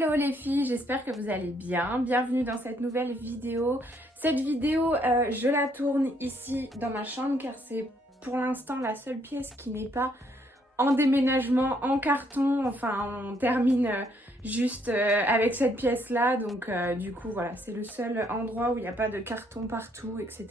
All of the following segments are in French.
Hello les filles, j'espère que vous allez bien. Bienvenue dans cette nouvelle vidéo. Cette vidéo, je la tourne ici dans ma chambre car c'est pour l'instant la seule pièce qui n'est pas en déménagement, en carton. Enfin, on termine juste avec cette pièce-là. Donc du coup, voilà, c'est le seul endroit où il n'y a pas de carton partout, etc.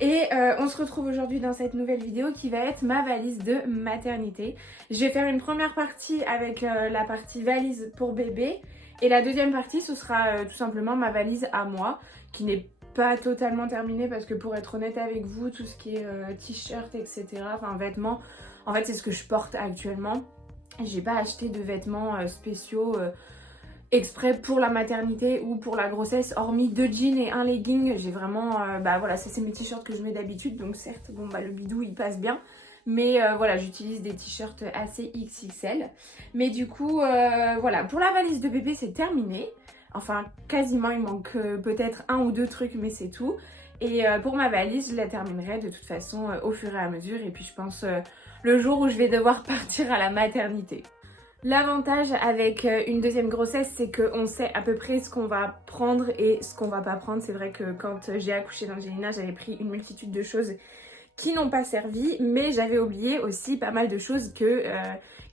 Et on se retrouve aujourd'hui dans cette nouvelle vidéo qui va être ma valise de maternité. Je vais faire une première partie avec la partie valise pour bébé. Et la deuxième partie, ce sera tout simplement ma valise à moi, qui n'est pas totalement terminée parce que pour être honnête avec vous, tout ce qui est t-shirt, etc., enfin vêtements, en fait c'est ce que je porte actuellement. J'ai pas acheté de vêtements spéciaux exprès pour la maternité ou pour la grossesse, hormis 2 jeans et un legging. J'ai vraiment, bah voilà, ça c'est mes t-shirts que je mets d'habitude, donc certes, bon bah le bidou il passe bien, mais voilà, j'utilise des t-shirts assez XXL. Mais du coup, voilà, pour la valise de bébé c'est terminé, enfin quasiment, il manque peut-être un ou deux trucs, mais c'est tout. Et pour ma valise, je la terminerai de toute façon au fur et à mesure, et puis je pense le jour où je vais devoir partir à la maternité. L'avantage avec une deuxième grossesse, c'est qu'on sait à peu près ce qu'on va prendre et ce qu'on va pas prendre. C'est vrai que quand j'ai accouché d'Angelina, j'avais pris une multitude de choses qui n'ont pas servi, mais j'avais oublié aussi pas mal de choses que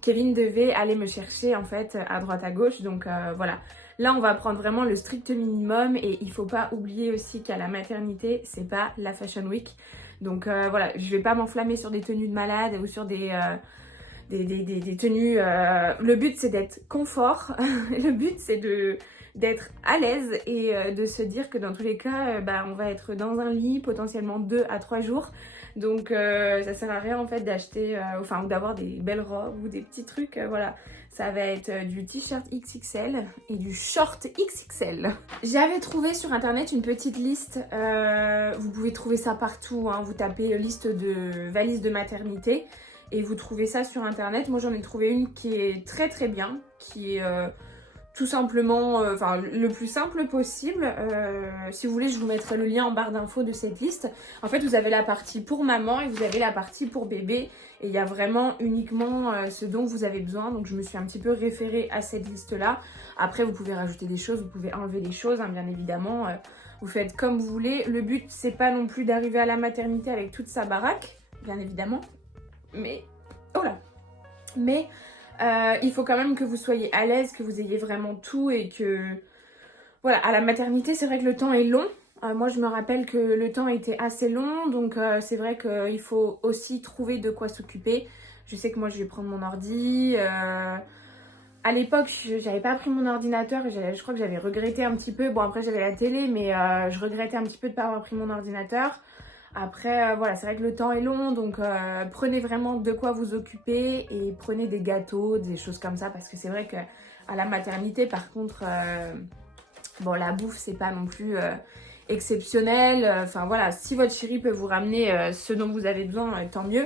Kevin devait aller me chercher en fait à droite à gauche. Donc voilà, là on va prendre vraiment le strict minimum, et il faut pas oublier aussi qu'à la maternité, c'est pas la Fashion Week. Donc voilà, je vais pas m'enflammer sur des tenues de malade ou sur des tenues. Le but c'est d'être confort, le but c'est d'être à l'aise et de se dire que dans tous les cas, bah, on va être dans un lit potentiellement 2 à 3 jours. Donc ça sert à rien en fait d'acheter, enfin ou d'avoir des belles robes ou des petits trucs, voilà. Ça va être du t-shirt XXL et du short XXL. J'avais trouvé sur internet une petite liste, vous pouvez trouver ça partout, hein. Vous tapez liste de valises de maternité et vous trouvez ça sur internet. Moi j'en ai trouvé une qui est très très bien, qui est tout simplement enfin le plus simple possible. Si vous voulez, je vous mettrai le lien en barre d'infos de cette liste. En fait, vous avez la partie pour maman et vous avez la partie pour bébé, et il y a vraiment uniquement ce dont vous avez besoin. Donc je me suis un petit peu référée à cette liste là. Après vous pouvez rajouter des choses, vous pouvez enlever des choses, hein, bien évidemment. Vous faites comme vous voulez. Le but c'est pas non plus d'arriver à la maternité avec toute sa baraque, bien évidemment, mais oh là, mais il faut quand même que vous soyez à l'aise, que vous ayez vraiment tout, et que voilà, à la maternité c'est vrai que le temps est long. Moi je me rappelle que le temps était assez long, donc c'est vrai qu'il faut aussi trouver de quoi s'occuper. Je sais que moi je vais prendre mon ordi. À l'époque, j'avais pas pris mon ordinateur et je crois que j'avais regretté un petit peu. Bon, après j'avais la télé, mais je regrettais un petit peu de pas avoir pris mon ordinateur. Après, voilà, c'est vrai que le temps est long, donc prenez vraiment de quoi vous occuper et prenez des gâteaux, des choses comme ça, parce que c'est vrai que à la maternité, par contre, bon, la bouffe, c'est pas non plus exceptionnel. Enfin voilà, si votre chéri peut vous ramener ce dont vous avez besoin, tant mieux.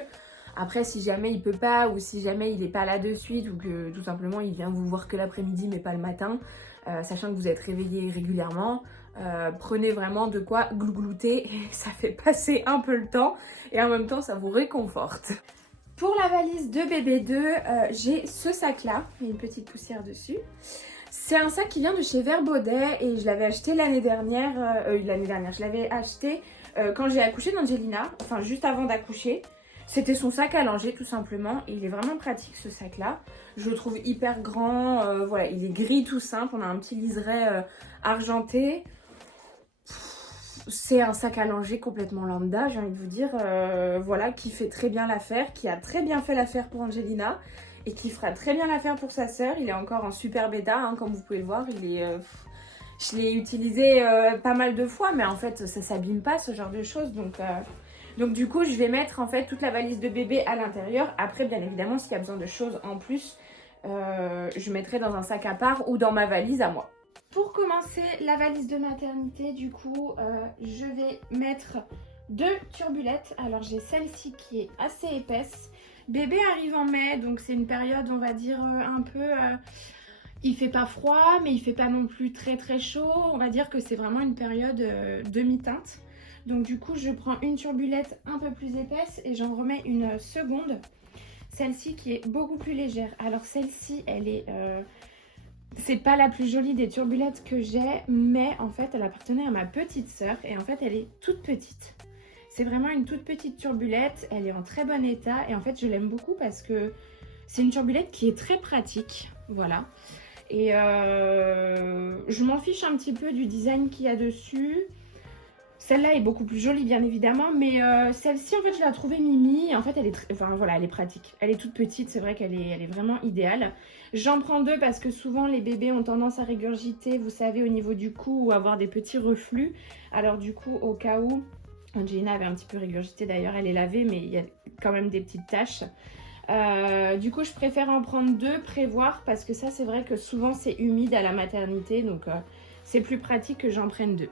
Après, si jamais il peut pas, ou si jamais il est pas là de suite, ou que tout simplement il vient vous voir que l'après-midi mais pas le matin, sachant que vous êtes réveillé régulièrement, prenez vraiment de quoi glouglouter, et ça fait passer un peu le temps et en même temps ça vous réconforte. Pour la valise de bébé 2, j'ai ce sac là, il y a une petite poussière dessus. C'est un sac qui vient de chez Vert Baudet et je l'avais acheté l'année dernière, je l'avais acheté quand j'ai accouché d'Angelina, enfin juste avant d'accoucher. C'était son sac à langer tout simplement, et il est vraiment pratique ce sac là. Je le trouve hyper grand, voilà, il est gris tout simple, on a un petit liseré argenté. C'est un sac à langer complètement lambda, j'ai envie de vous dire, voilà, qui fait très bien l'affaire, qui a très bien fait l'affaire pour Angelina et qui fera très bien l'affaire pour sa sœur. Il est encore en super bêta, hein, comme vous pouvez le voir. Je l'ai utilisé pas mal de fois, mais en fait ça s'abîme pas ce genre de choses, donc du coup je vais mettre en fait toute la valise de bébé à l'intérieur. Après bien évidemment s'il y a besoin de choses en plus, je mettrai dans un sac à part ou dans ma valise à moi. Pour commencer la valise de maternité, du coup, je vais mettre 2 turbulettes. Alors j'ai celle-ci qui est assez épaisse. Bébé arrive en mai, donc c'est une période, on va dire, un peu... il fait pas froid, mais il fait pas non plus très très chaud. On va dire que c'est vraiment une période demi-teinte. Donc du coup, je prends une turbulette un peu plus épaisse et j'en remets une seconde. Celle-ci qui est beaucoup plus légère. Alors celle-ci, elle est C'est pas la plus jolie des turbulettes que j'ai, mais en fait elle appartenait à ma petite sœur et en fait elle est toute petite. C'est vraiment une toute petite turbulette, elle est en très bon état et en fait je l'aime beaucoup parce que c'est une turbulette qui est très pratique, voilà. Et je m'en fiche un petit peu du design qu'il y a dessus. Celle-là est beaucoup plus jolie bien évidemment, mais celle-ci en fait je l'ai trouvée mimi. En fait elle est voilà, elle est pratique. Elle est toute petite, c'est vrai qu'elle est vraiment idéale. J'en prends deux parce que souvent les bébés ont tendance à régurgiter, vous savez, au niveau du cou ou avoir des petits reflux. Alors du coup, au cas où, Angelina avait un petit peu régurgité d'ailleurs, elle est lavée mais il y a quand même des petites taches. Du coup je préfère en prendre deux, prévoir, parce que ça c'est vrai que souvent c'est humide à la maternité, donc c'est plus pratique que j'en prenne deux.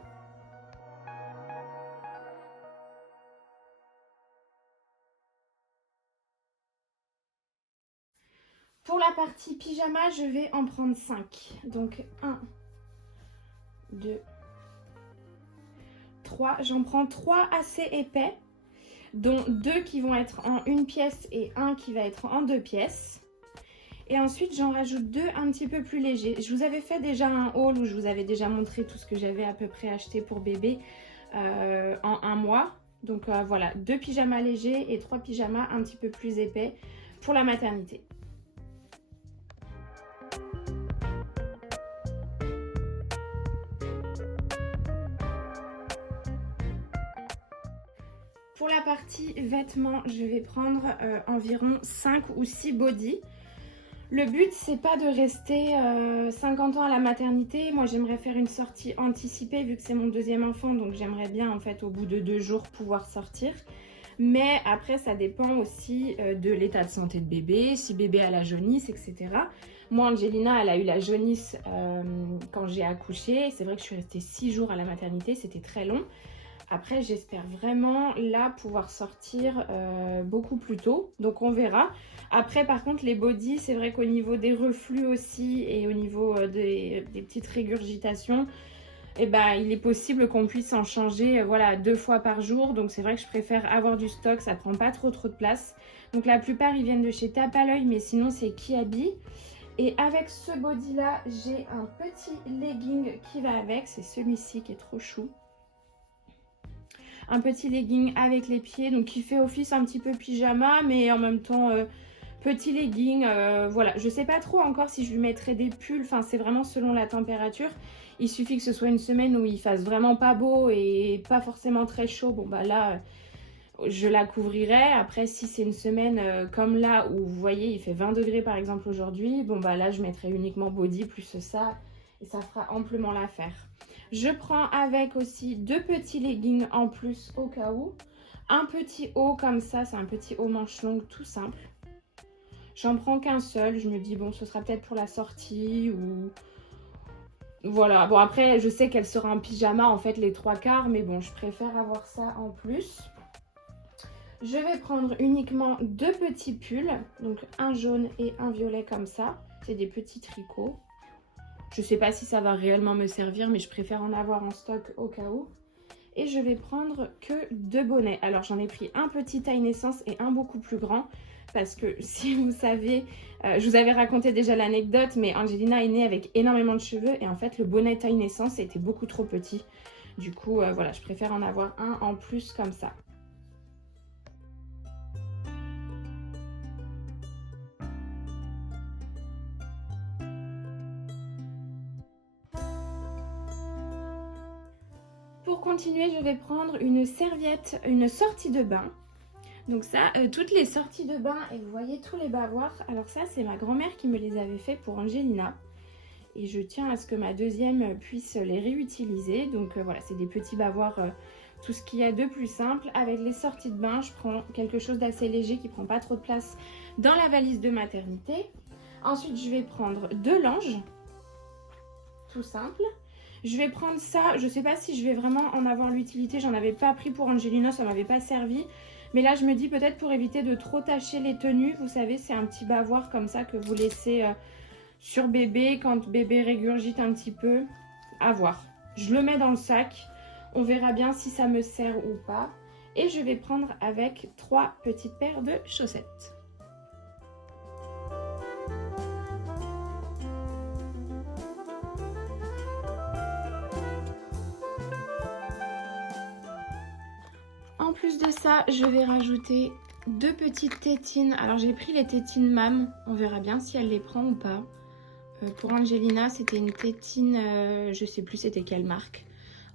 Pour la partie pyjama, je vais en prendre 5. Donc 1, 2, 3. J'en prends 3 assez épais, dont 2 qui vont être en une pièce et 1 qui va être en 2 pièces. Et ensuite, j'en rajoute 2 un petit peu plus légers. Je vous avais fait déjà un haul où je vous avais déjà montré tout ce que j'avais à peu près acheté pour bébé en un mois. Donc voilà, 2 pyjamas légers et 3 pyjamas un petit peu plus épais pour la maternité. Pour la partie vêtements, je vais prendre environ 5 ou 6 bodys. Le but, c'est pas de rester 50 ans à la maternité. Moi, j'aimerais faire une sortie anticipée vu que c'est mon deuxième enfant. Donc, j'aimerais bien, en fait, au bout de 2 jours, pouvoir sortir. Mais après, ça dépend aussi de l'état de santé de bébé, si bébé a la jaunisse, etc. Moi, Angelina, elle a eu la jaunisse quand j'ai accouché. C'est vrai que je suis restée 6 jours à la maternité, c'était très long. Après, j'espère vraiment là pouvoir sortir beaucoup plus tôt. Donc on verra. Après, par contre, les bodys, c'est vrai qu'au niveau des reflux aussi et au niveau des petites régurgitations, eh ben, il est possible qu'on puisse en changer voilà, 2 fois par jour. Donc c'est vrai que je préfère avoir du stock, ça prend pas trop de place. Donc la plupart, ils viennent de chez Tape à l'œil, mais sinon c'est Kiabi. Et avec ce body là, j'ai un petit legging qui va avec. C'est celui-ci qui est trop chou. Un petit legging avec les pieds, donc qui fait office un petit peu pyjama, mais en même temps petit legging. Voilà, je sais pas trop encore si je lui mettrai des pulls, enfin c'est vraiment selon la température. Il suffit que ce soit une semaine où il fasse vraiment pas beau et pas forcément très chaud, bon bah là je la couvrirai. Après si c'est une semaine comme là où vous voyez il fait 20 degrés par exemple aujourd'hui, bon bah là je mettrai uniquement body plus ça et ça fera amplement l'affaire. Je prends avec aussi 2 petits leggings en plus au cas où. Un petit haut comme ça, c'est un petit haut manche longue tout simple. J'en prends qu'un seul, je me dis bon ce sera peut-être pour la sortie ou... Voilà, bon après je sais qu'elle sera en pyjama en fait les 3/4, mais bon je préfère avoir ça en plus. Je vais prendre uniquement 2 petits pulls, donc un jaune et un violet comme ça. C'est des petits tricots. Je sais pas si ça va réellement me servir, mais je préfère en avoir en stock au cas où. Et je vais prendre que 2 bonnets. Alors j'en ai pris un petit taille naissance et un beaucoup plus grand. Parce que si vous savez, je vous avais raconté déjà l'anecdote, mais Angelina est née avec énormément de cheveux. Et en fait le bonnet taille naissance était beaucoup trop petit. Du coup voilà, je préfère en avoir un en plus comme ça. Pour continuer, je vais prendre une serviette, une sortie de bain. Donc ça, toutes les sorties de bain, et vous voyez tous les bavoirs, alors ça c'est ma grand-mère qui me les avait fait pour Angelina. Et je tiens à ce que ma deuxième puisse les réutiliser. Donc voilà, c'est des petits bavoirs, tout ce qu'il y a de plus simple. Avec les sorties de bain, je prends quelque chose d'assez léger qui prend pas trop de place dans la valise de maternité. Ensuite, je vais prendre 2 langes, tout simple. Je vais prendre ça, je sais pas si je vais vraiment en avoir l'utilité, j'en avais pas pris pour Angelina, ça m'avait pas servi. Mais là je me dis peut-être pour éviter de trop tacher les tenues, vous savez c'est un petit bavoir comme ça que vous laissez sur bébé quand bébé régurgite un petit peu, à voir. Je le mets dans le sac, on verra bien si ça me sert ou pas. Et je vais prendre avec 3 petites paires de chaussettes. plus de ça, je vais rajouter 2 petites tétines. Alors j'ai pris les tétines MAM, on verra bien si elle les prend ou pas. Pour Angelina, c'était une tétine, je sais plus c'était quelle marque.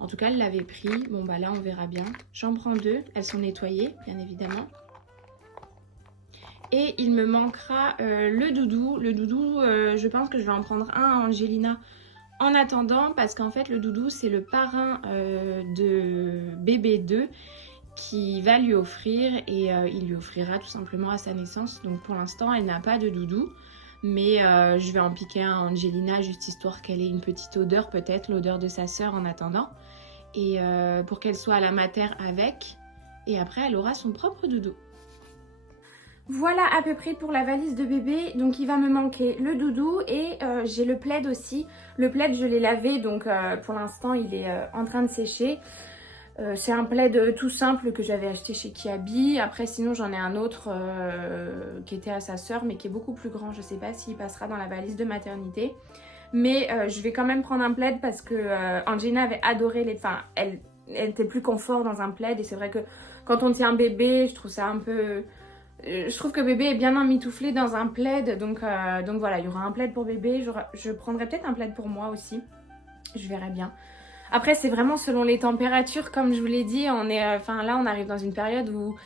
En tout cas, elle l'avait pris. Bon bah là, on verra bien. J'en prends 2, elles sont nettoyées, bien évidemment. Et il me manquera le doudou. Le doudou, je pense que je vais en prendre un à Angelina en attendant, parce qu'en fait le doudou c'est le parrain de bébé 2 qui va lui offrir, et il lui offrira tout simplement à sa naissance. Donc pour l'instant elle n'a pas de doudou, mais je vais en piquer un à Angelina juste histoire qu'elle ait une petite odeur, peut-être l'odeur de sa sœur en attendant, et pour qu'elle soit à la mater avec, et après elle aura son propre doudou. Voilà à peu près pour la valise de bébé. Donc il va me manquer le doudou et j'ai le plaid aussi. Le plaid je l'ai lavé, donc pour l'instant il est en train de sécher. C'est un plaid tout simple que j'avais acheté chez Kiabi. Après sinon j'en ai un autre qui était à sa sœur mais qui est beaucoup plus grand. Je sais pas s'il passera dans la valise de maternité. Mais je vais quand même prendre un plaid parce que Angelina avait adoré les... Enfin, elle était plus confort dans un plaid, et c'est vrai que quand on tient un bébé, je trouve ça un peu... Je trouve que bébé est bien emmitouflé dans un plaid, donc voilà, il y aura un plaid pour bébé, je prendrai peut-être un plaid pour moi aussi, je verrai bien. Après c'est vraiment selon les températures, comme je vous l'ai dit, on est, là on arrive dans une période où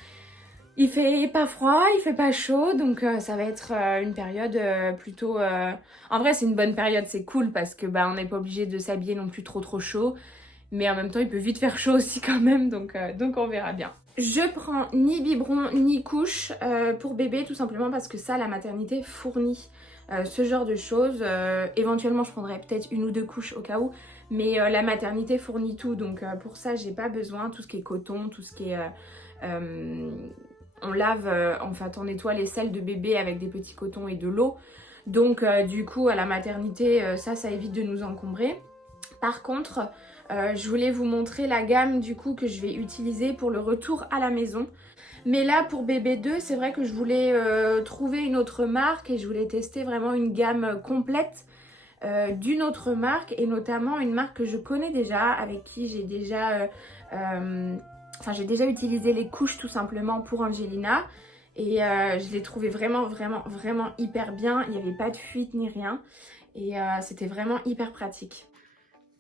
il fait pas froid, il fait pas chaud, donc ça va être une période plutôt... En vrai c'est une bonne période, c'est cool parce que on n'est pas obligé de s'habiller non plus trop chaud, mais en même temps il peut vite faire chaud aussi quand même, donc on verra bien. Je prends ni biberon ni couche pour bébé, tout simplement parce que ça, la maternité fournit ce genre de choses. Éventuellement, je prendrais peut-être 1 ou 2 couches au cas où, mais la maternité fournit tout. Donc pour ça, j'ai pas besoin. Tout ce qui est coton, tout ce qui est... on lave, on nettoie les selles de bébé avec des petits cotons et de l'eau. Donc du coup, à la maternité, ça évite de nous encombrer. Par contre... je voulais vous montrer la gamme du coup que je vais utiliser pour le retour à la maison. Mais là pour bébé 2, c'est vrai que je voulais trouver une autre marque et je voulais tester vraiment une gamme complète d'une autre marque, et notamment une marque que je connais déjà, avec qui j'ai déjà, j'ai déjà utilisé les couches tout simplement pour Angelina. Et je l'ai trouvé vraiment hyper bien, il n'y avait pas de fuite ni rien, et c'était vraiment hyper pratique.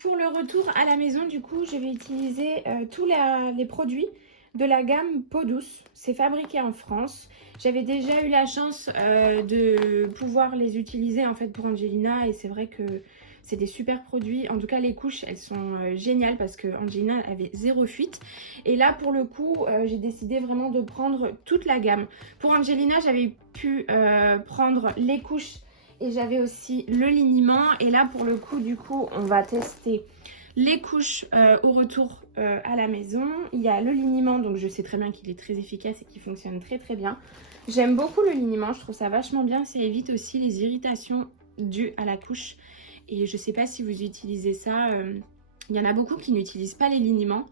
Pour le retour à la maison, du coup, je vais utiliser tous les produits de la gamme Peau Douce. C'est fabriqué en France. J'avais déjà eu la chance de pouvoir les utiliser en fait pour Angelina, et c'est vrai que c'est des super produits. En tout cas, les couches, elles sont géniales parce que Angelina avait 0 fuite. Et là, pour le coup, j'ai décidé vraiment de prendre toute la gamme. Pour Angelina, j'avais pu prendre les couches et j'avais aussi le liniment. Et là, pour le coup, du coup, on va tester les couches au retour à la maison. Il y a le liniment, donc je sais très bien qu'il est très efficace et qu'il fonctionne très bien. J'aime beaucoup le liniment, je trouve ça vachement bien. Ça évite aussi les irritations dues à la couche. Et je sais pas si vous utilisez ça. Il y en a beaucoup qui n'utilisent pas les liniments.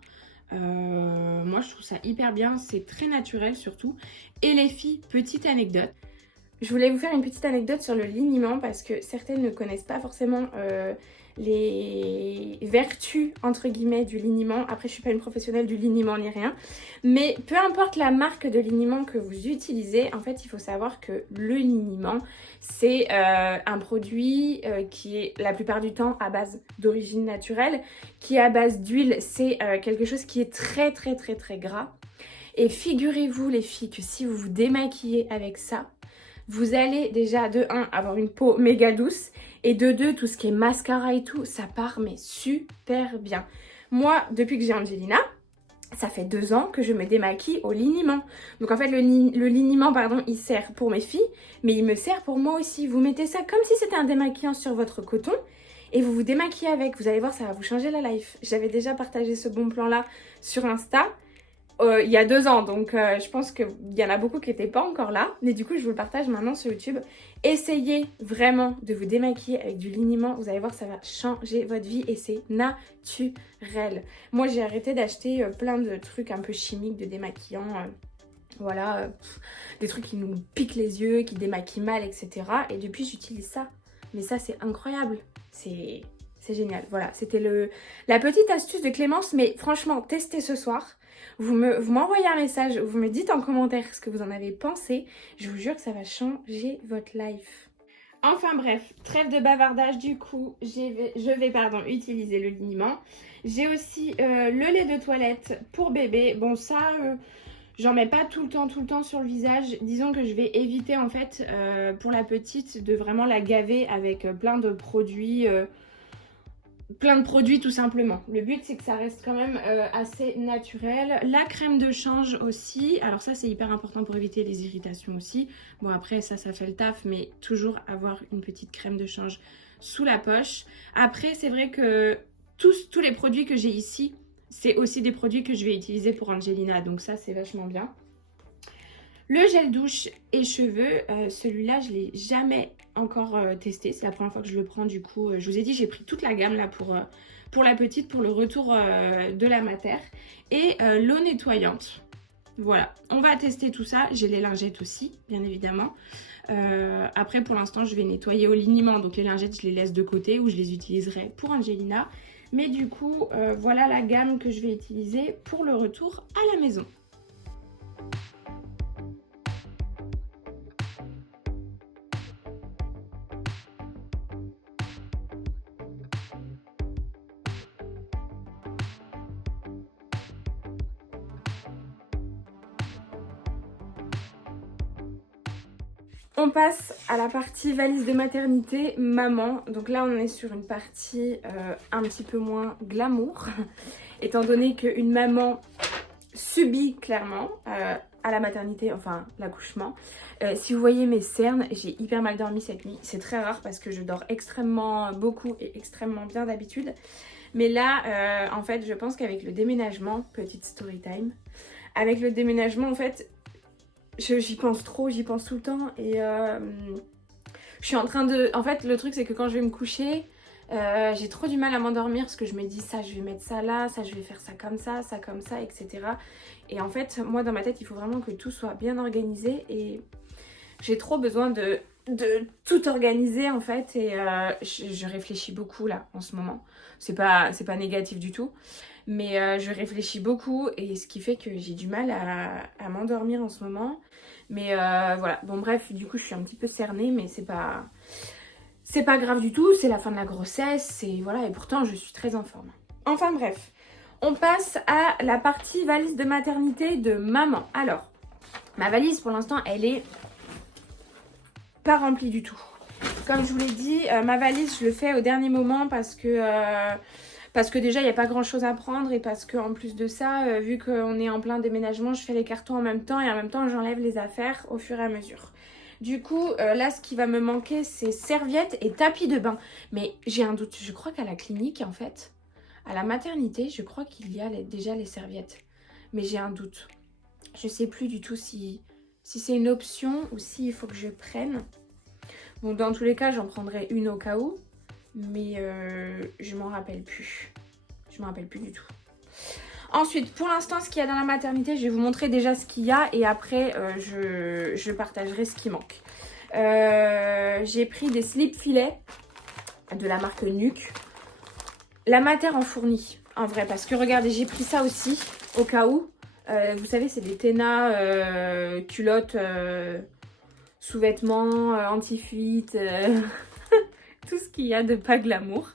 Moi, je trouve ça hyper bien. C'est très naturel surtout. Et les filles, petite anecdote. Je voulais vous faire une petite anecdote sur le liniment parce que certaines ne connaissent pas forcément les vertus entre guillemets du liniment. Après, je suis pas une professionnelle du liniment ni rien, mais peu importe la marque de liniment que vous utilisez, en fait il faut savoir que le liniment c'est un produit qui est la plupart du temps à base d'origine naturelle, qui est à base d'huile. C'est quelque chose qui est très gras, et figurez-vous les filles que si vous vous démaquillez avec ça, vous allez déjà de 1 avoir une peau méga douce, et de 2 tout ce qui est mascara et tout, ça part mais super bien. Moi, depuis que j'ai Angelina, ça fait 2 ans que je me démaquille au liniment. Donc en fait le liniment pardon, il sert pour mes filles, mais il me sert pour moi aussi. Vous mettez ça comme si c'était un démaquillant sur votre coton et vous vous démaquillez avec. Vous allez voir, ça va vous changer la life. J'avais déjà partagé ce bon plan là sur Insta. Il y a 2 ans, donc je pense qu'il y en a beaucoup qui n'étaient pas encore là, mais du coup je vous le partage maintenant sur YouTube. Essayez vraiment de vous démaquiller avec du liniment, vous allez voir, ça va changer votre vie et c'est naturel. Moi j'ai arrêté d'acheter plein de trucs un peu chimiques de démaquillants, voilà, des trucs qui nous piquent les yeux, qui démaquillent mal, etc. Et depuis j'utilise ça, mais ça c'est incroyable, c'est c'est génial. Voilà, c'était la petite astuce de Clémence, mais franchement, testez ce soir. Vous m'envoyez un message, vous me dites en commentaire ce que vous en avez pensé. Je vous jure que ça va changer votre life. Enfin bref, trêve de bavardage, du coup, je vais utiliser le liniment. J'ai aussi le lait de toilette pour bébé. Bon, ça, j'en mets pas tout le temps sur le visage. Disons que je vais éviter en fait pour la petite de vraiment la gaver avec plein de produits tout simplement. Le but c'est que ça reste quand même assez naturel. La crème de change aussi. Alors ça c'est hyper important pour éviter les irritations aussi. Bon après ça fait le taf, mais toujours avoir une petite crème de change sous la poche. Après c'est vrai que tous les produits que j'ai ici, c'est aussi des produits que je vais utiliser pour Angelina. Donc ça c'est vachement bien. Le gel douche et cheveux, celui-là je ne l'ai jamais encore testé. C'est la première fois que je le prends du coup. Je vous ai dit j'ai pris toute la gamme là pour la petite, pour le retour de la mater. Et l'eau nettoyante. Voilà, on va tester tout ça. J'ai les lingettes aussi, bien évidemment. Après pour l'instant je vais nettoyer au liniment. Donc les lingettes je les laisse de côté ou je les utiliserai pour Angelina. Mais du coup voilà la gamme que je vais utiliser pour le retour à la maison. On passe à la partie valise de maternité maman. Donc là on est sur une partie un petit peu moins glamour étant donné qu'une maman subit clairement à la maternité, enfin l'accouchement. Si vous voyez mes cernes, j'ai hyper mal dormi cette nuit. C'est très rare parce que je dors extrêmement beaucoup et extrêmement bien d'habitude. Mais là en fait je pense qu'avec le déménagement, petite story time, avec le déménagement en fait j'y pense trop, j'y pense tout le temps et je suis en train de... En fait, le truc, c'est que quand je vais me coucher, j'ai trop du mal à m'endormir parce que je me dis ça, je vais mettre ça là, ça, je vais faire ça comme ça, etc. Et en fait, moi, dans ma tête, il faut vraiment que tout soit bien organisé et j'ai trop besoin de tout organiser, en fait. Et je réfléchis beaucoup, là, en ce moment. C'est pas négatif du tout. Mais je réfléchis beaucoup et ce qui fait que j'ai du mal à m'endormir en ce moment. Mais voilà, bon bref, du coup je suis un petit peu cernée mais c'est pas grave du tout, c'est la fin de la grossesse et voilà, et pourtant je suis très en forme. Enfin bref, on passe à la partie valise de maternité de maman. Alors, ma valise pour l'instant elle est pas remplie du tout. Comme je vous l'ai dit, ma valise je le fais au dernier moment parce que déjà il n'y a pas grand chose à prendre et parce qu'en plus de ça, vu qu'on est en plein déménagement, je fais les cartons en même temps et en même temps j'enlève les affaires au fur et à mesure. Du coup là ce qui va me manquer c'est serviettes et tapis de bain. Mais j'ai un doute, je crois qu'à la clinique en fait, à la maternité, je crois qu'il y a déjà les serviettes. Mais j'ai un doute. Je sais plus du tout si c'est une option ou s'il faut que je prenne. Bon dans tous les cas j'en prendrai une au cas où. Mais je m'en rappelle plus. Je m'en rappelle plus du tout. Ensuite, pour l'instant, ce qu'il y a dans la maternité, je vais vous montrer déjà ce qu'il y a et après, je partagerai ce qui manque. J'ai pris des slips filets de la marque Nuke. La mater en fournit, en vrai, parce que regardez, j'ai pris ça aussi, au cas où. Vous savez, c'est des Téna culottes, sous-vêtements, anti-fuite... tout ce qu'il y a de pas glamour.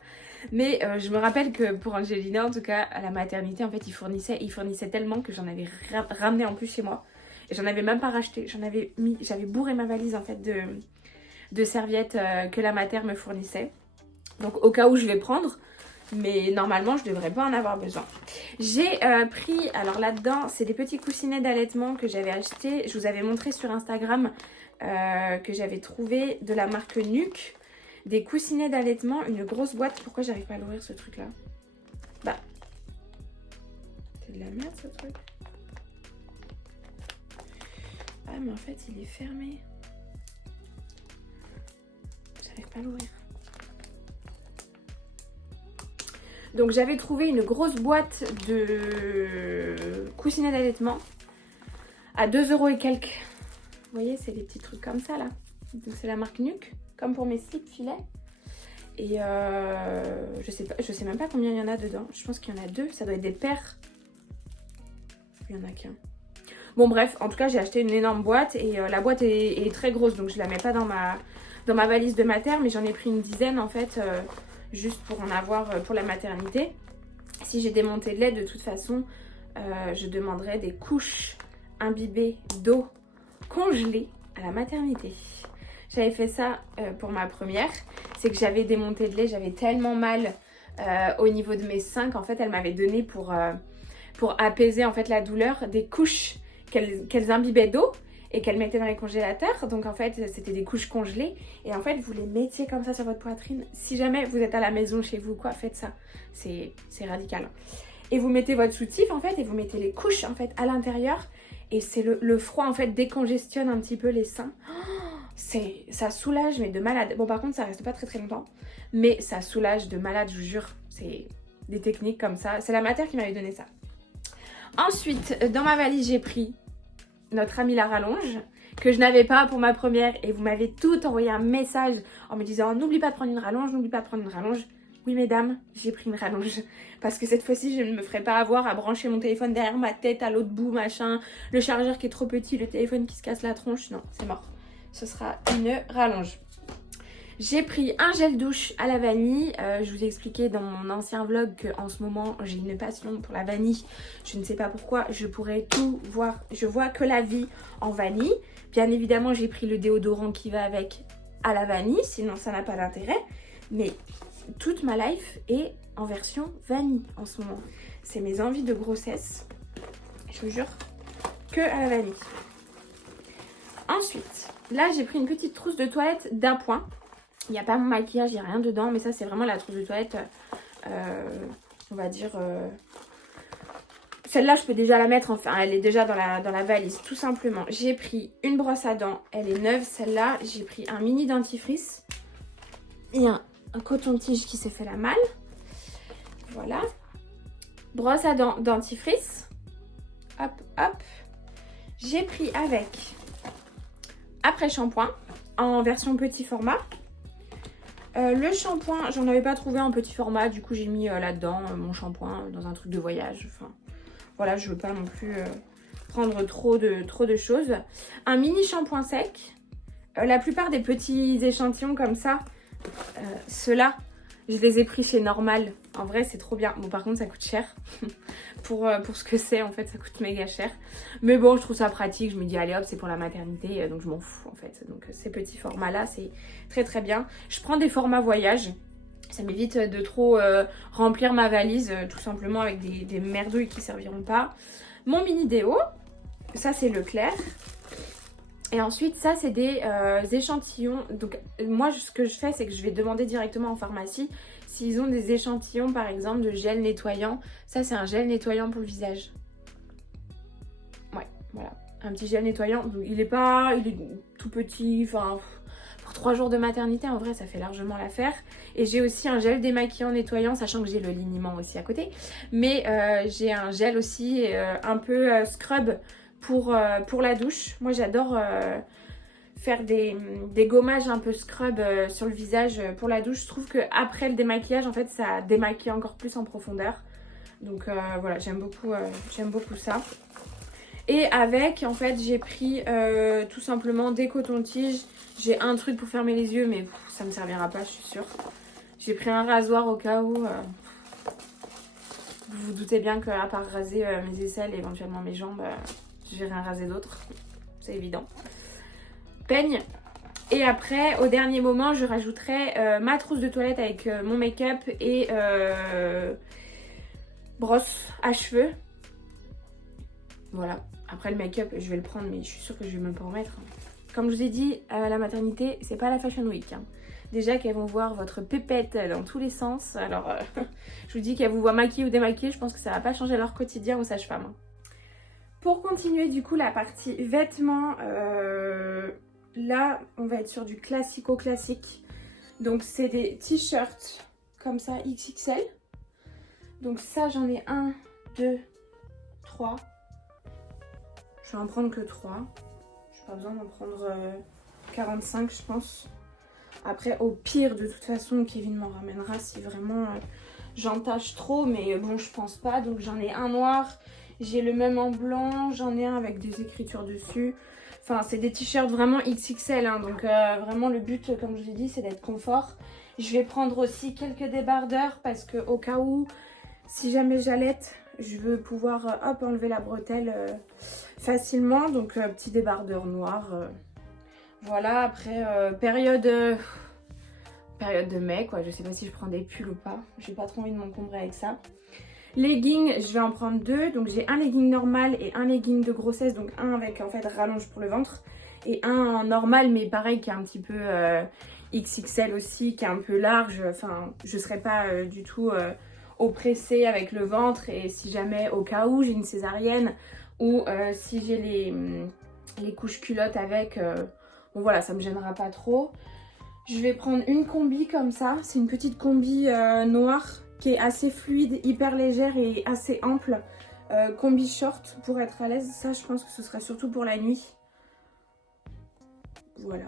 Mais je me rappelle que pour Angelina, en tout cas, à la maternité, en fait, ils fournissaient tellement que j'en avais ramené en plus chez moi. Et j'en avais même pas racheté. J'avais bourré ma valise, en fait, de serviettes que la mater me fournissait. Donc, au cas où je vais prendre. Mais normalement, je devrais pas en avoir besoin. J'ai pris, alors là-dedans, c'est des petits coussinets d'allaitement que j'avais achetés. Je vous avais montré sur Instagram que j'avais trouvé de la marque Nuke. Des coussinets d'allaitement, une grosse boîte. Pourquoi j'arrive pas à l'ouvrir ce truc là? Bah, c'est de la merde ce truc. Ah mais en fait il est fermé. J'arrive pas à l'ouvrir. Donc j'avais trouvé une grosse boîte de coussinets d'allaitement à 2 € et quelques. Vous voyez, c'est des petits trucs comme ça là. Donc c'est la marque Nuke, comme pour mes slips filets. Et je sais même pas combien il y en a dedans. Je pense qu'il y en a 2. Ça doit être des paires. Il y en a qu'un. Bon bref, en tout cas j'ai acheté une énorme boîte et la boîte est très grosse, donc je la mets pas dans ma valise de mater, mais j'en ai pris une dizaine en fait, juste pour en avoir pour la maternité. Si j'ai des montées de lait, de toute façon, je demanderai des couches imbibées d'eau congelée à la maternité. J'avais fait ça pour ma première, c'est que j'avais des montées de lait, j'avais tellement mal au niveau de mes seins qu'en fait elle m'avait donné pour apaiser en fait la douleur des couches qu'elles imbibaient d'eau et qu'elles mettaient dans les congélateurs. Donc en fait c'était des couches congelées et en fait vous les mettiez comme ça sur votre poitrine. Si jamais vous êtes à la maison chez vous, quoi, faites ça, c'est radical. Et vous mettez votre soutif en fait et vous mettez les couches en fait à l'intérieur et c'est le froid en fait décongestionne un petit peu les seins. Ça soulage mais de malade. Bon par contre ça reste pas très longtemps, mais ça soulage de malade, je vous jure. C'est des techniques comme ça. C'est la mater qui m'avait donné ça. Ensuite dans ma valise j'ai pris notre amie la rallonge que je n'avais pas pour ma première et vous m'avez tout envoyé un message en me disant n'oublie pas de prendre une rallonge, n'oublie pas de prendre une rallonge. Oui mesdames, j'ai pris une rallonge parce que cette fois-ci je ne me ferai pas avoir à brancher mon téléphone derrière ma tête à l'autre bout machin, le chargeur qui est trop petit, le téléphone qui se casse la tronche, non c'est mort. Ce sera une rallonge. J'ai pris un gel douche à la vanille. Je vous ai expliqué dans mon ancien vlog qu'en ce moment j'ai une passion pour la vanille. Je ne sais pas pourquoi, je pourrais tout voir. Je vois que la vie en vanille. Bien évidemment j'ai pris le déodorant qui va avec à la vanille, sinon ça n'a pas d'intérêt. Mais toute ma life est en version vanille en ce moment. C'est mes envies de grossesse, je vous jure, que à la vanille. Ensuite, là j'ai pris une petite trousse de toilette d'appoint. Il n'y a pas mon maquillage, il n'y a rien dedans, mais ça c'est vraiment la trousse de toilette, on va dire... Celle-là je peux déjà la mettre, enfin elle est déjà dans la valise, tout simplement. J'ai pris une brosse à dents, elle est neuve celle-là. J'ai pris un mini dentifrice et un coton-tige qui s'est fait la malle. Voilà. Brosse à dents, dentifrice. Hop, hop. J'ai pris avec après-shampoing en version petit format. Le shampoing, j'en avais pas trouvé en petit format, du coup j'ai mis là-dedans mon shampoing dans un truc de voyage. Enfin, voilà, je veux pas non plus prendre trop de choses. Un mini shampoing sec. La plupart des petits échantillons comme ça, ceux-là, je les ai pris chez Normal. En vrai, c'est trop bien. Bon, par contre, ça coûte cher. pour ce que c'est, en fait, ça coûte méga cher. Mais bon, je trouve ça pratique. Je me dis, allez hop, c'est pour la maternité. Donc, je m'en fous, en fait. Donc, ces petits formats-là, c'est très bien. Je prends des formats voyage. Ça m'évite de trop remplir ma valise, tout simplement, avec des merdouilles qui serviront pas. Mon mini déo. Ça, c'est Leclerc. Et ensuite, ça, c'est des échantillons. Donc, moi, ce que je fais, c'est que je vais demander directement en pharmacie s'ils ont des échantillons, par exemple, de gel nettoyant. Ça, c'est un gel nettoyant pour le visage. Ouais, voilà. Un petit gel nettoyant. Donc, il est tout petit. Enfin, pour 3 jours de maternité, en vrai, ça fait largement l'affaire. Et j'ai aussi un gel démaquillant nettoyant, sachant que j'ai le liniment aussi à côté. Mais j'ai un gel aussi un peu scrub pour la douche. Moi j'adore faire des gommages un peu scrub sur le visage pour la douche. Je trouve qu'après le démaquillage, en fait, ça démaquille encore plus en profondeur. Donc voilà, j'aime beaucoup ça. Et avec, en fait, j'ai pris tout simplement des cotons-tiges. J'ai un truc pour fermer les yeux, mais ça me servira pas, je suis sûre. J'ai pris un rasoir au cas où... vous vous doutez bien qu'à part raser mes aisselles et éventuellement mes jambes... j'ai rien rasé d'autre, c'est évident. Peigne. Et après, au dernier moment, je rajouterai ma trousse de toilette avec mon make-up et brosse à cheveux. Voilà. Après, le make-up, je vais le prendre, mais je suis sûre que je vais même pas en mettre. Comme je vous ai dit, la maternité, c'est pas la Fashion Week. Hein. Déjà qu'elles vont voir votre pépette dans tous les sens. Alors, je vous dis qu'elles vous voient maquillée ou démaquillée, je pense que ça va pas changer leur quotidien aux sages-femmes. Hein. Pour continuer du coup la partie vêtements, là on va être sur du classico-classique. Donc c'est des t-shirts comme ça XXL. Donc ça j'en ai 1, 2, 3. Je vais en prendre que 3. J'ai pas besoin d'en prendre 45 je pense. Après, au pire, de toute façon, Kevin m'en ramènera si vraiment j'en tâche trop. Mais bon, je pense pas. Donc j'en ai un noir. J'ai le même en blanc. J'en ai un avec des écritures dessus. Enfin, c'est des t-shirts vraiment XXL. Hein, donc vraiment, le but, comme je l'ai dit, c'est d'être confort. Je vais prendre aussi quelques débardeurs parce que au cas où, si jamais j'allaite, je veux pouvoir hop, enlever la bretelle facilement. Donc, petit débardeur noir. Voilà, après, période de mai, quoi. Je sais pas si je prends des pulls ou pas. J'ai pas trop envie de m'encombrer avec ça. Leggings, je vais en prendre deux. Donc, j'ai un legging normal et un legging de grossesse. Donc, un avec, en fait, rallonge pour le ventre. Et un normal, mais pareil, qui est un petit peu XXL aussi, qui est un peu large. Enfin, je serais pas du tout oppressée avec le ventre. Et si jamais, au cas où, j'ai une césarienne ou si j'ai les couches culottes avec... bon voilà, ça me gênera pas trop. Je vais prendre une combi comme ça. C'est une petite combi noire qui est assez fluide, hyper légère et assez ample. Combi short pour être à l'aise. Ça, je pense que ce sera surtout pour la nuit. Voilà.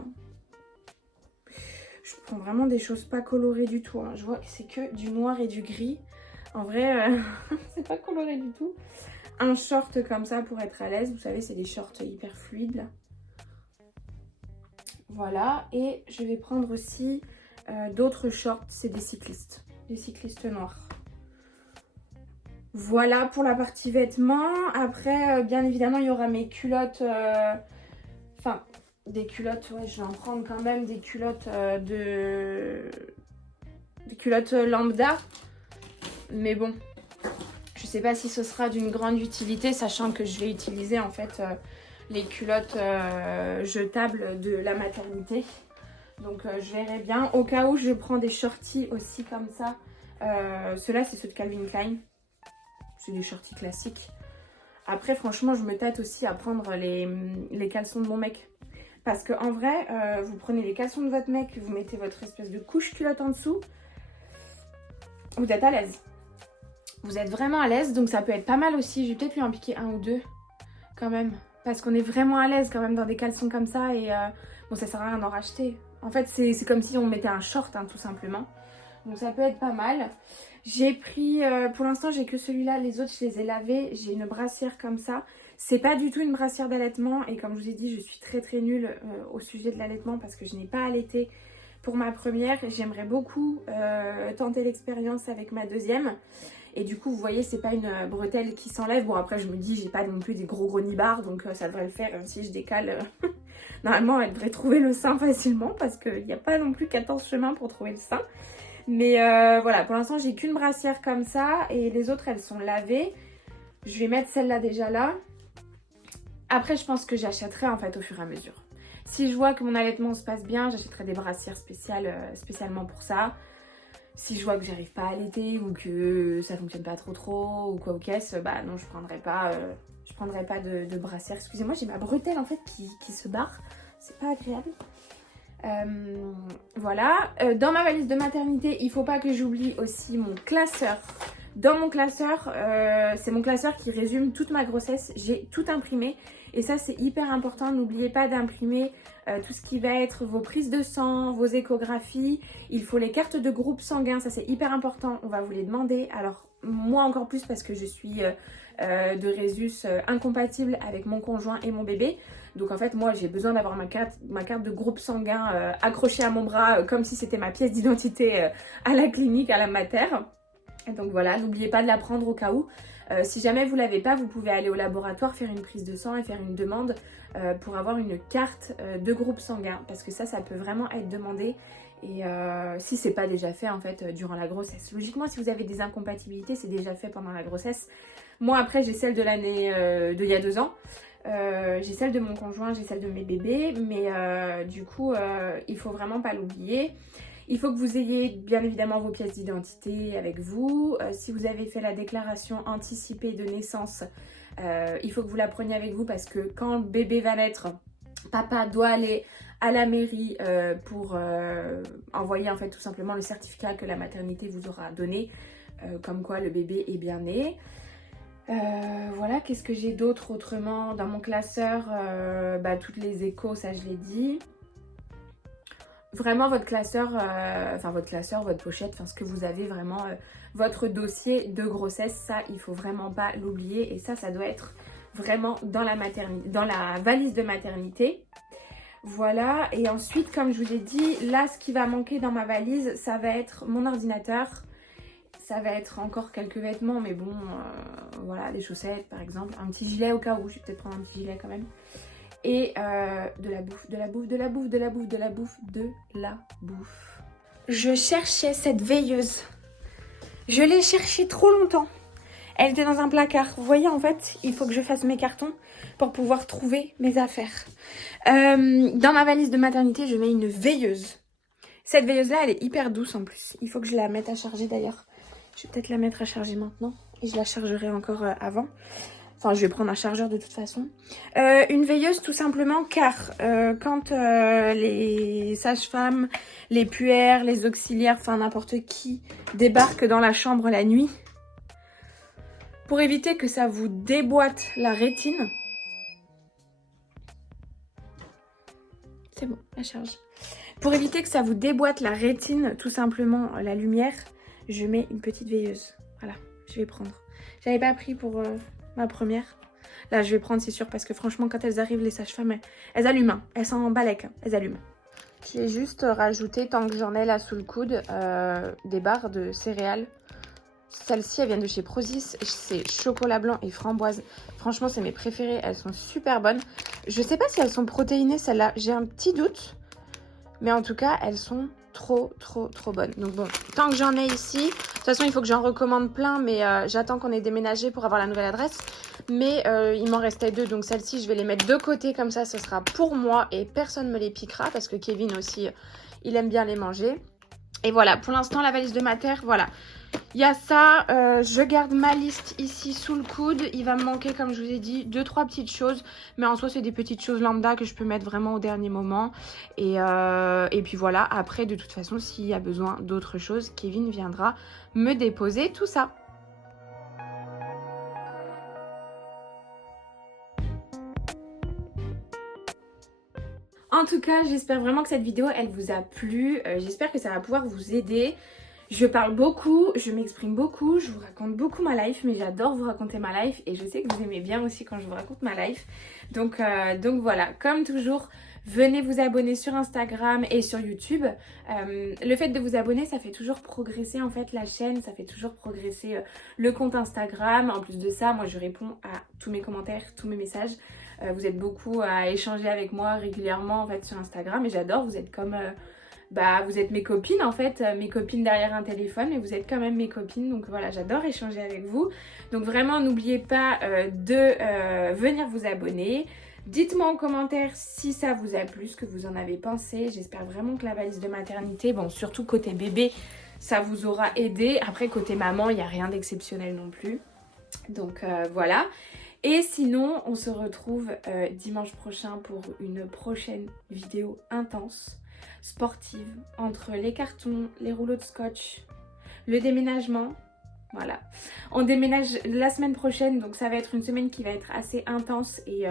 Je prends vraiment des choses pas colorées du tout. Hein. Je vois que c'est que du noir et du gris. En vrai, c'est pas coloré du tout. Un short comme ça pour être à l'aise. Vous savez, c'est des shorts hyper fluides. Là. Voilà, et je vais prendre aussi d'autres shorts, c'est des cyclistes noirs. Voilà pour la partie vêtements. Après, bien évidemment, il y aura mes culottes, enfin, des culottes, ouais, je vais en prendre quand même, des culottes des culottes lambda. Mais bon, je sais pas si ce sera d'une grande utilité, sachant que je vais utiliser en fait... les culottes jetables de la maternité. Donc je verrai bien. Au cas où je prends des shorties aussi comme ça. Ceux-là c'est ceux de Calvin Klein. C'est des shorties classiques. Après franchement je me tâte aussi à prendre les caleçons de mon mec. Parce qu'en vrai vous prenez les caleçons de votre mec, vous mettez votre espèce de couche culotte en dessous. Vous êtes à l'aise. Vous êtes vraiment à l'aise. Donc ça peut être pas mal aussi. Je vais peut-être lui en piquer un ou deux quand même. Parce qu'on est vraiment à l'aise quand même dans des caleçons comme ça et bon ça sert à rien d'en racheter. En fait c'est comme si on mettait un short hein, tout simplement. Donc ça peut être pas mal. J'ai pris, pour l'instant j'ai que celui-là, les autres je les ai lavés. J'ai une brassière comme ça. C'est pas du tout une brassière d'allaitement et comme je vous ai dit je suis très nulle au sujet de l'allaitement parce que je n'ai pas allaité pour ma première. J'aimerais beaucoup tenter l'expérience avec ma deuxième. Et du coup, vous voyez, c'est pas une bretelle qui s'enlève. Bon, après, je me dis, j'ai pas non plus des gros nibards, donc ça devrait le faire. Si je décale, normalement, elle devrait trouver le sein facilement parce qu'il n'y a pas non plus 14 chemins pour trouver le sein. Mais voilà, pour l'instant, j'ai qu'une brassière comme ça et les autres, elles sont lavées. Je vais mettre celle-là déjà là. Après, je pense que j'achèterai en fait au fur et à mesure. Si je vois que mon allaitement se passe bien, j'achèterai des brassières spécialement pour ça. Si je vois que j'arrive pas à allaiter ou que ça fonctionne pas trop ou quoi ou qu'est-ce, bah non, je prendrai pas de brassière. Excusez-moi, j'ai ma bretelle en fait qui se barre. C'est pas agréable. Voilà. Dans ma valise de maternité, il faut pas que j'oublie aussi mon classeur. Dans mon classeur, c'est mon classeur qui résume toute ma grossesse. J'ai tout imprimé et ça c'est hyper important. N'oubliez pas d'imprimer tout ce qui va être vos prises de sang, vos échographies. Il faut les cartes de groupe sanguin, ça c'est hyper important. On va vous les demander. Alors moi encore plus parce que je suis de Rhésus incompatible avec mon conjoint et mon bébé. Donc en fait moi j'ai besoin d'avoir ma carte de groupe sanguin accrochée à mon bras comme si c'était ma pièce d'identité à la clinique, à la mater. Donc voilà, n'oubliez pas de la prendre au cas où. Si jamais vous ne l'avez pas, vous pouvez aller au laboratoire, faire une prise de sang et faire une demande pour avoir une carte de groupe sanguin. Parce que ça peut vraiment être demandé. Et si c'est pas déjà fait en fait durant la grossesse. Logiquement, si vous avez des incompatibilités, c'est déjà fait pendant la grossesse. Moi après, j'ai celle de l'année d'il y a 2 ans. J'ai celle de mon conjoint, j'ai celle de mes bébés. Mais du coup, il faut vraiment pas l'oublier. Il faut que vous ayez bien évidemment vos pièces d'identité avec vous. Si vous avez fait la déclaration anticipée de naissance, il faut que vous la preniez avec vous parce que quand le bébé va naître, papa doit aller à la mairie pour envoyer en fait tout simplement le certificat que la maternité vous aura donné, comme quoi le bébé est bien né. Voilà, qu'est-ce que j'ai d'autre autrement dans mon classeur, toutes les échos, ça je l'ai dit. vraiment votre classeur, votre pochette, enfin ce que vous avez vraiment, votre dossier de grossesse, ça il faut vraiment pas l'oublier et ça doit être vraiment dans la valise de maternité. Voilà, et ensuite comme je vous ai dit, là ce qui va manquer dans ma valise, ça va être mon ordinateur, ça va être encore quelques vêtements, mais bon, voilà, des chaussettes par exemple, un petit gilet au cas où, je vais peut-être prendre un petit gilet quand même. Et de la bouffe. Je cherchais cette veilleuse. Je l'ai cherchée trop longtemps. Elle était dans un placard. Vous voyez, en fait, il faut que je fasse mes cartons pour pouvoir trouver mes affaires. Dans ma valise de maternité, je mets une veilleuse. Cette veilleuse-là, elle est hyper douce en plus. Il faut que je la mette à charger d'ailleurs. Je vais peut-être la mettre à charger maintenant. Et je la chargerai encore avant. Enfin, je vais prendre un chargeur de toute façon. Une veilleuse tout simplement car quand les sages-femmes, les puères, les auxiliaires, enfin n'importe qui débarquent dans la chambre la nuit, pour éviter que ça vous déboîte la rétine. C'est bon, la charge. Pour éviter que ça vous déboîte la rétine, tout simplement la lumière, je mets une petite veilleuse. Voilà, je vais prendre. J'avais pas pris pour... ma première. Là, je vais prendre, c'est sûr, parce que franchement, quand elles arrivent, les sages-femmes, elles allument. Hein. Elles s'en balèquent, hein. Elles allument. J'ai juste rajouté, tant que j'en ai là sous le coude, des barres de céréales. Celles-ci, elles viennent de chez Prozis. C'est chocolat blanc et framboise. Franchement, c'est mes préférées. Elles sont super bonnes. Je sais pas si elles sont protéinées, celles-là. J'ai un petit doute. Mais en tout cas, elles sont trop bonnes. Donc bon, tant que j'en ai ici... De toute façon, il faut que j'en recommande plein, mais j'attends qu'on ait déménagé pour avoir la nouvelle adresse. Mais il m'en restait 2, donc celles-ci, je vais les mettre de côté comme ça, ce sera pour moi et personne ne me les piquera parce que Kevin aussi, il aime bien les manger. Et voilà, pour l'instant, la valise de mater, voilà. Il y a ça, je garde ma liste ici sous le coude. Il va me manquer, comme je vous ai dit, 2-3 petites choses. Mais en soi, c'est des petites choses lambda que je peux mettre vraiment au dernier moment. Et puis voilà, après, de toute façon, s'il y a besoin d'autres choses, Kevin viendra me déposer tout ça. En tout cas, j'espère vraiment que cette vidéo, elle vous a plu. J'espère que ça va pouvoir vous aider. Je parle beaucoup, je m'exprime beaucoup, je vous raconte beaucoup ma life, mais j'adore vous raconter ma life et je sais que vous aimez bien aussi quand je vous raconte ma life. Donc voilà, comme toujours, venez vous abonner sur Instagram et sur YouTube. Le fait de vous abonner, ça fait toujours progresser en fait la chaîne, ça fait toujours progresser le compte Instagram. En plus de ça, moi je réponds à tous mes commentaires, tous mes messages. Vous êtes beaucoup à échanger avec moi régulièrement en fait sur Instagram et j'adore, vous êtes comme... vous êtes mes copines en fait, mes copines derrière un téléphone, mais vous êtes quand même mes copines, donc voilà, j'adore échanger avec vous. Donc vraiment, n'oubliez pas de venir vous abonner. Dites-moi en commentaire si ça vous a plu, ce que vous en avez pensé. J'espère vraiment que la valise de maternité, bon, surtout côté bébé, ça vous aura aidé. Après, côté maman, il n'y a rien d'exceptionnel non plus. Donc voilà. Et sinon, on se retrouve dimanche prochain pour une prochaine vidéo intense, sportive, entre les cartons, les rouleaux de scotch, le déménagement. Voilà. On déménage la semaine prochaine, donc ça va être une semaine qui va être assez intense et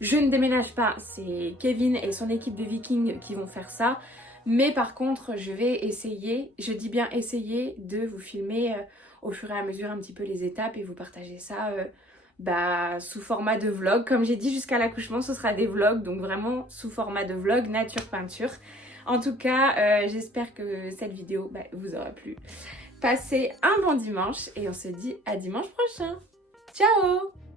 je ne déménage pas. C'est Kevin et son équipe de Vikings qui vont faire ça. Mais par contre, je vais essayer, je dis bien essayer, de vous filmer au fur et à mesure un petit peu les étapes et vous partager ça sous format de vlog. Comme j'ai dit, jusqu'à l'accouchement, ce sera des vlogs, donc vraiment sous format de vlog, nature, peinture. En tout cas, j'espère que cette vidéo vous aura plu. Passez un bon dimanche et on se dit à dimanche prochain. Ciao!